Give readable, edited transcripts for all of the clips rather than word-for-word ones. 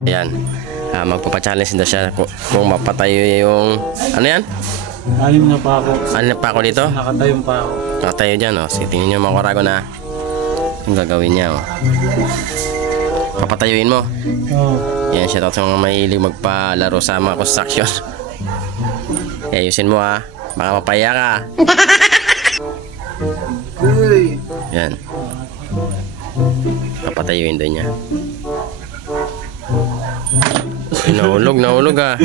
Ayan. Magpapachallenge daw siya kung mapatayo yung ano yan? Anim na pa ako. Ano na pa ako dito? Nakatayong pa ako. Nakatayo dyan, oh. So, tingnan nyo mga kurago na yung gagawin niya, oh. Papatayuin mo. Oo. Yan siya sa mga mahilig magpalaro sa mga construction. Ayusin mo, ha. Baka mapaya ka. Yan. Papatayuin doon niya. Ay, nahulog ah.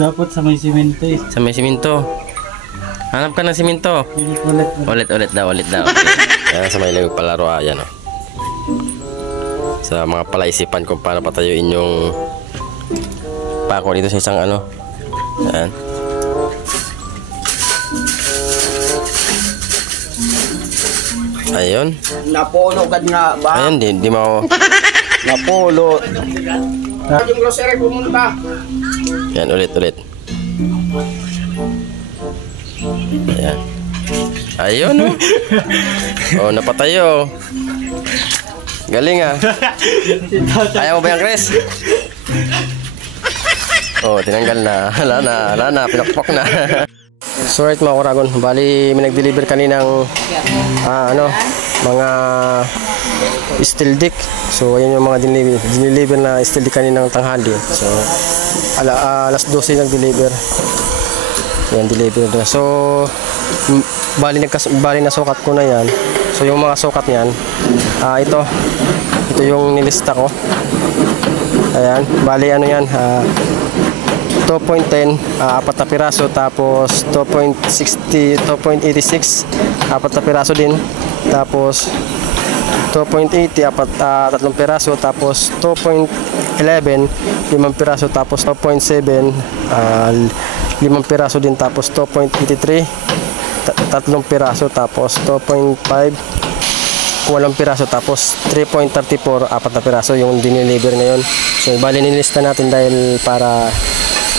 Dapat sa may simento eh. Sa may siminto. Hanap ka ng siminto. Ulit daw. Ayan, sa may lamig palaro, ayan, oh. Sa mga palaisipan kung paano patayuin yung pako dito sa isang ano. Ayan. Ayun. Napolo ka nga ba? Ayun, di mo. Napolo. Yung grocery pumunta. Yan, ulit. Ayan. Ayun, oh. Oh, napatayo. Galing, ah. Ayaw mo ba yan, Chris? Oh, tinanggal na. Wala na. Pinakpak na. So, right mga kuragon. Bali, may nag-deliver kaninang mga steel deck. So, ayan yung mga dineliver na steel deck kaninang tanghali. So, alas 12 nag-deliver. Yan, deliver na. So, bali nasukat ko na yan. So, yung mga sukat niyan, ito yung nilista ko. Ayan, bali ano yan, 2.10, 4 na piraso, tapos 2.86, 4 na piraso din, tapos 2.80, 3 piraso, tapos 2.11, 5 piraso, tapos 2.7, 5 piraso din, tapos 2.83, 3 piraso, tapos 2.5, 8 piraso, tapos 3.34, 4 na piraso yung dineliver ngayon. So bali nilista natin dahil para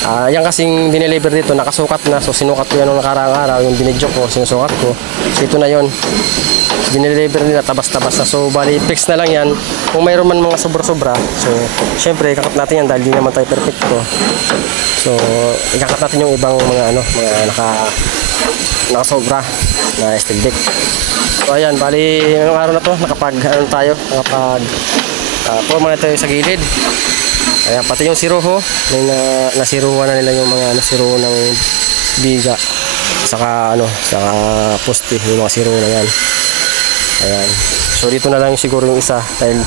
yan kasing dineliver dito nakasukat na. So sinukat ko yan nung nakaraang araw, yung binidyo ko, sinusukat ko. So ito na yon, dineliver nila tabas-tabas na. So bali fix na lang yan. Kung mayroon man mga sobra-sobra, so syempre ikakat natin yan dahil di naman tayo perfecto. So ikakat natin yung ibang mga mga nakasobra na steel deck. So ayan, bali ngayong araw na to forma na tayo sa gilid. Ayan, pati yung siruho, nasiruhan na nila yung mga nasiruho ng biga, saka poste, yung mga siruho na yan. Ayan, so dito na lang siguro yung isa dahil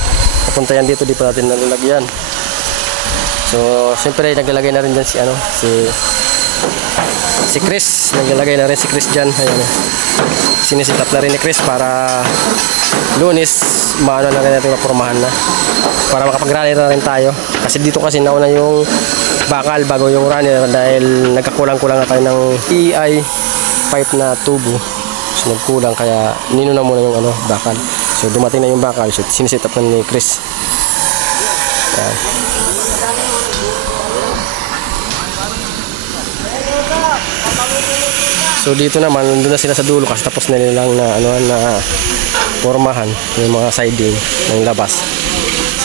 papunta yan dito, di pa natin nalalagyan. So siyempre naglalagay na rin dyan si Chris, naglalagay na rin si Chris dyan. Ayan, sinisitap na rin ni Chris para Lunes maano na rin natin mapormahan na para makapag-runner na rin tayo, kasi dito kasi nauna yung bakal bago yung runner dahil nagkakulang-kulang na tayo ng EI pipe na tubo. So nagkulang kaya nino na muna yung bakal. So dumating na yung bakal, so sinisitap na ni Chris. Ayan. So dito naman, nandun na sila sa dulo kasi tapos na nilang na formahan yung mga siding ng labas.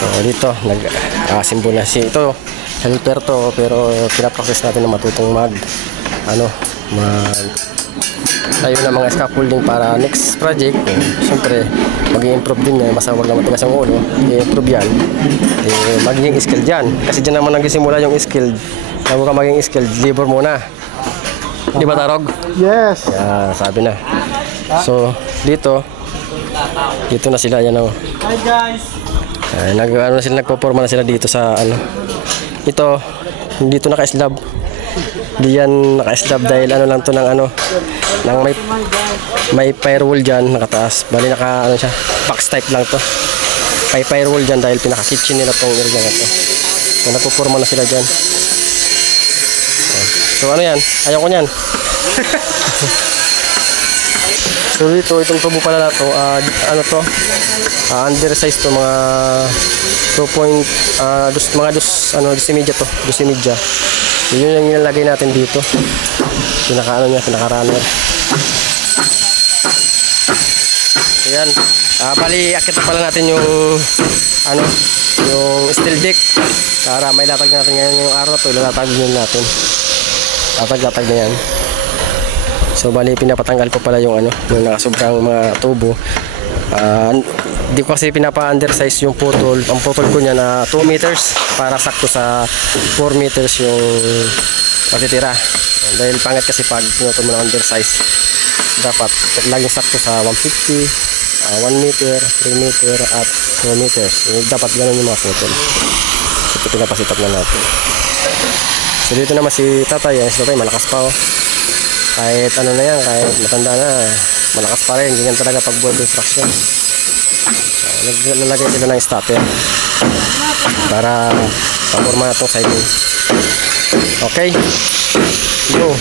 So dito, nag-assemble na ito, helper to, pero pinaprocess natin na matutong tayo na mga scaffolding para next project. Siyempre, mag-i-improve din yan, basta wag na matigas ang ulo, i-improve yan. Magiging skilled yan, kasi dyan naman nagsimula yung skilled. Bago ka maging skilled, labor muna. Di ba, Tarog? Yes. Yeah, sabi na. So, dito na sila, yan o. Hi guys. Nagpo-forma na sila dito sa Ito, dito naka-slab. Di yan naka-slab dahil lang to ng ng may firewall dyan nakataas. Bali siya, box type lang to. May firewall dyan dahil pinaka-kitchen nila tong area na to. So, nagpo-forma na sila dyan. So yan? Ayaw ko nyan. So dito, itong tubo pala na to, undersize to, mga 2.2 to, 2.5. So yun yung nilalagay natin dito. Pinaka-runner. So yan, bali akit pala natin yung yung steel deck para may latag natin ngayon yung araw to, ilatag din natin. Latag na yan. So bali pinapatanggal ko pala yung yung nakasobrang mga tubo. Di ko kasi pinapa-undersize yung putol. Ang putol ko niya na 2 meters para sakto sa 4 meters yung matitira. Dahil pangit kasi pag pinutol mo na undersize, dapat laging sakto sa 150, 1 meter, 3 meter at 2 meters. Dapat ganun yung mga putol. Ito pinapasitap na natin. So dito naman si tatay, si tatay malakas pa oh. Kahit ano na yan, kahit matanda na, malakas pa rin. Ganyan talaga pag buwan construction. Naglalagay sila ng starter para paporma na itong siding. Okay, go.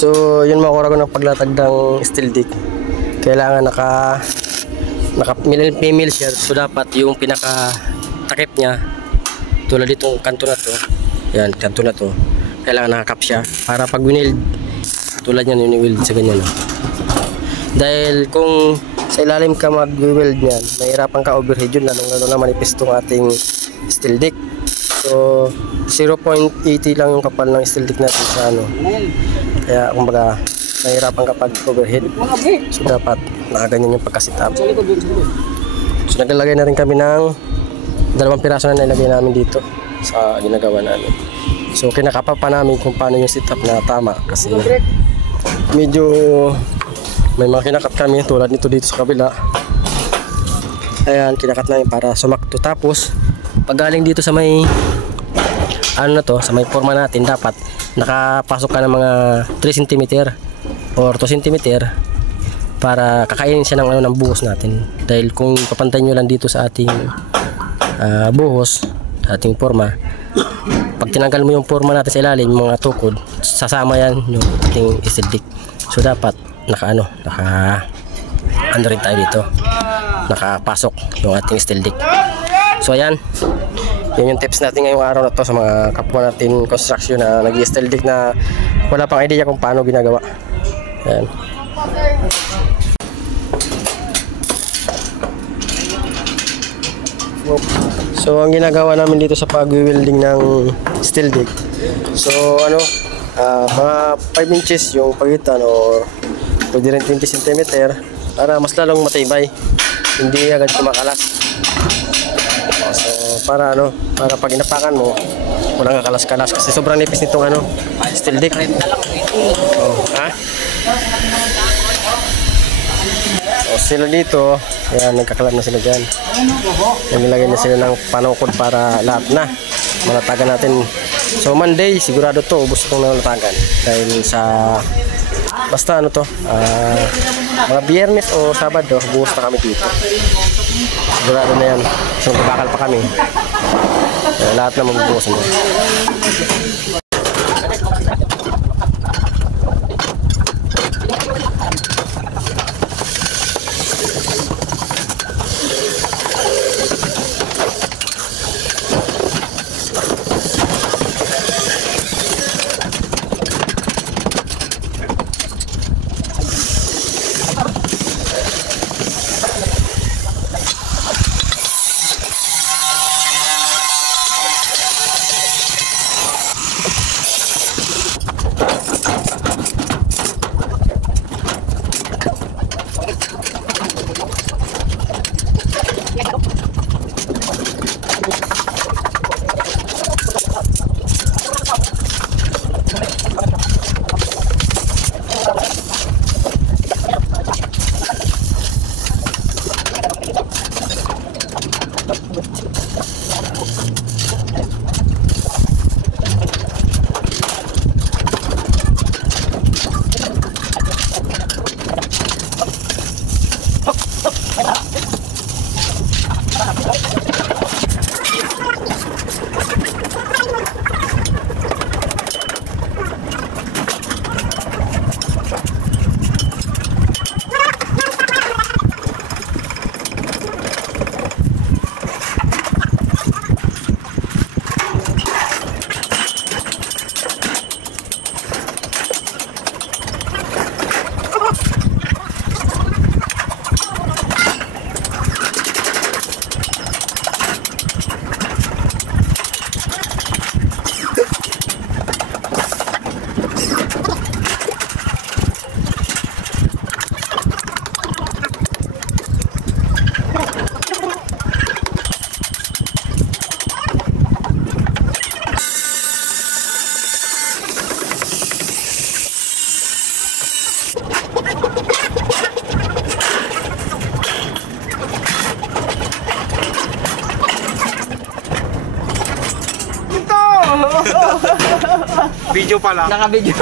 So yun mga ko ng paglatag ng steel deck. Kailangan naka female siya. So dapat yung pinaka takip niya tulad ditong kanto na to. Yan, kanto na to. Kailangan nakakap siya para pag winild tulad yan yung weld sa ganyan. Dahil kung sa ilalim ka mag-weld niyan, mahirapan ka overhead yun, lalong na manipis tong ating steel deck. So 0.80 lang yung kapal ng steel deck natin sa kaya kumbaga mahirapan kapag overhead. So dapat nakaganyan yung pagkasitap. So naglalagay na rin kami ng 2 piraso na nilagay namin dito sa ginagawa namin. So kinakapa pa namin kung paano yung setup na tama kasi medyo may mga kinakat kami tulad nito dito sa kabila. Ayan, kinakat namin para sumakto. Tapos pag galing dito sa may sa may forma natin, dapat nakapasok ka ng mga 3 cm or 2 cm para kakainin siya ng ng buhos natin. Dahil kung papantayin nyo lang dito sa ating buhos sa ating forma. Pag tinanggal mo yung forma natin sa ilalim, mga tukod, sasama yan yung ating steel dick. So dapat naka rin tayo dito, nakapasok yung ating steel dick. So ayan, yun yung tips natin ngayong araw na to sa mga kapwa natin construction na nag-steel dick na wala pang idea kung paano ginagawa. Ayan. So ang ginagawa namin dito sa pag-welding ng steel dick, so mga 5 inches yung pagitan or pwede rin 20 cm para mas lalong matibay, hindi agad kumakalas. So para pag inapakan mo walang kakalas-kalas kasi sobrang nipis nitong steel dick. So sila dito, ayan, nagkakalap na sila dyan. Nilagay na sila ng panukod para lahat na malatagan natin. So Monday, sigurado to, ubos itong nalatagan. Dahil sa, basta mga Biyernes o Sabado, buhos na kami dito. Sigurado na yan. So babakal pa kami. Lahat na magbubuhos na. Video pala. Naka-video.